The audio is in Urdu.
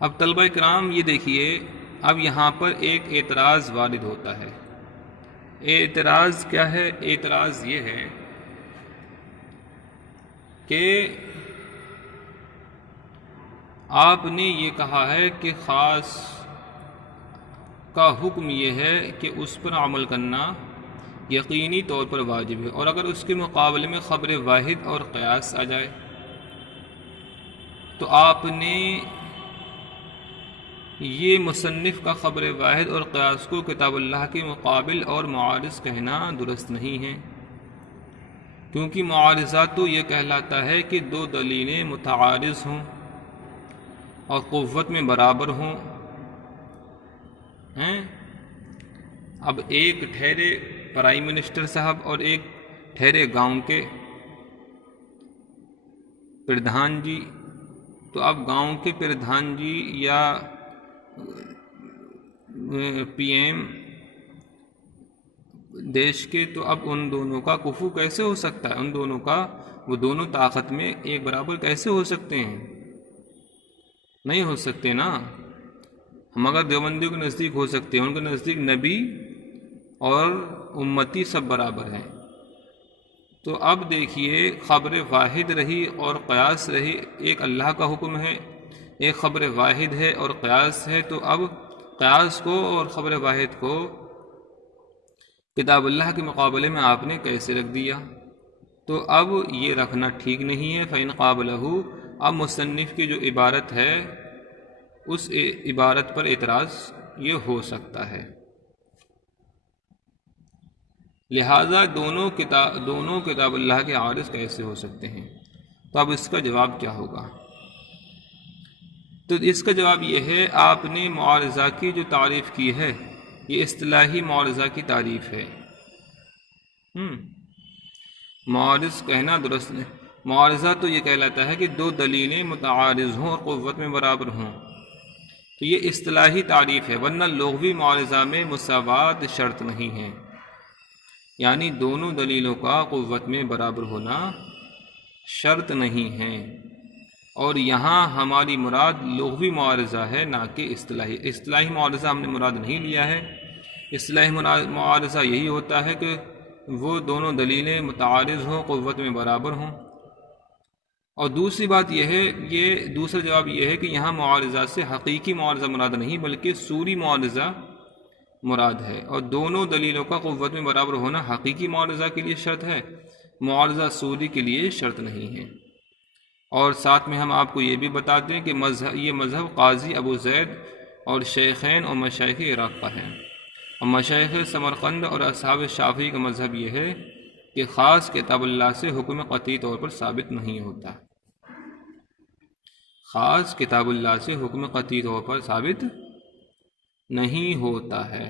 اب طلبہ کرام یہ دیکھیے، اب یہاں پر ایک اعتراض وارد ہوتا ہے۔ اعتراض کیا ہے؟ اعتراض یہ ہے کہ آپ نے یہ کہا ہے کہ خاص کا حکم یہ ہے کہ اس پر عمل کرنا یقینی طور پر واجب ہے، اور اگر اس کے مقابلے میں خبر واحد اور قیاس آ جائے تو آپ نے یہ مصنف کا خبر واحد اور قیاس کو کتاب اللہ کے مقابل اور معارض کہنا درست نہیں ہے، کیونکہ معارضہ تو یہ کہلاتا ہے کہ دو دلیلیں متعارض ہوں اور قوت میں برابر ہوں۔ اب ایک ٹھہرے پرائم منسٹر صاحب اور ایک ٹھہرے گاؤں کے پردھان جی، تو اب گاؤں کے پردھان جی یا پی ایم دیش کے، تو اب ان دونوں کا کفو کیسے ہو سکتا ہے؟ ان دونوں کا، وہ دونوں طاقت میں ایک برابر کیسے ہو سکتے ہیں؟ نہیں ہو سکتے نا۔ ہم اگر دیوبندیوں کے نزدیک ہو سکتے ہیں، ان کے نزدیک نبی اور امتی سب برابر ہیں۔ تو اب دیکھیے، خبر واحد رہی اور قیاس رہی، ایک اللہ کا حکم ہے، ایک خبر واحد ہے اور قیاس ہے، تو اب قیاس کو اور خبر واحد کو کتاب اللہ کے مقابلے میں آپ نے کیسے رکھ دیا؟ تو اب یہ رکھنا ٹھیک نہیں ہے۔ فَإِنْ قَابَلَهُ، اب مصنف کی جو عبارت ہے اس عبارت پر اعتراض یہ ہو سکتا ہے، لہذا دونوں کتاب اللہ کے عارض کیسے ہو سکتے ہیں؟ تو اب اس کا جواب کیا ہوگا؟ تو اس کا جواب یہ ہے، آپ نے معارضہ کی جو تعریف کی ہے یہ اصطلاحی معارضہ کی تعریف ہے۔ معارض کہنا درست نہیں۔ معارضہ تو یہ کہلاتا ہے کہ دو دلیلیں متعارض ہوں اور قوت میں برابر ہوں، تو یہ اصطلاحی تعریف ہے، ورنہ لغوی معارضہ میں مساوات شرط نہیں ہے، یعنی دونوں دلیلوں کا قوت میں برابر ہونا شرط نہیں ہے۔ اور یہاں ہماری مراد لغوی معارضہ ہے، نہ کہ اصطلاحی معارضہ ہم نے مراد نہیں لیا ہے۔ اصطلاحی معارضہ یہی ہوتا ہے کہ وہ دونوں دلیلیں متعارض ہوں، قوت میں برابر ہوں۔ اور دوسری بات یہ ہے، یہ دوسرا جواب یہ ہے کہ یہاں معارضہ سے حقیقی معارضہ مراد نہیں بلکہ صوری معارضہ مراد ہے، اور دونوں دلیلوں کا قوت میں برابر ہونا حقیقی معارضہ کے لیے شرط ہے، معارضہ صوری کے لیے شرط نہیں ہے۔ اور ساتھ میں ہم آپ کو یہ بھی بتا دیں کہ یہ مذہب قاضی ابو زید اور شیخین اور مشائخ عراق کا ہے، اور مشائخ سمرقند اور اصحاب شافعی کا مذہب یہ ہے کہ خاص کتاب اللہ سے حکم قطعی طور پر ثابت نہیں ہوتا، خاص کتاب اللہ سے حکم قطعی طور پر ثابت نہیں ہوتا ہے۔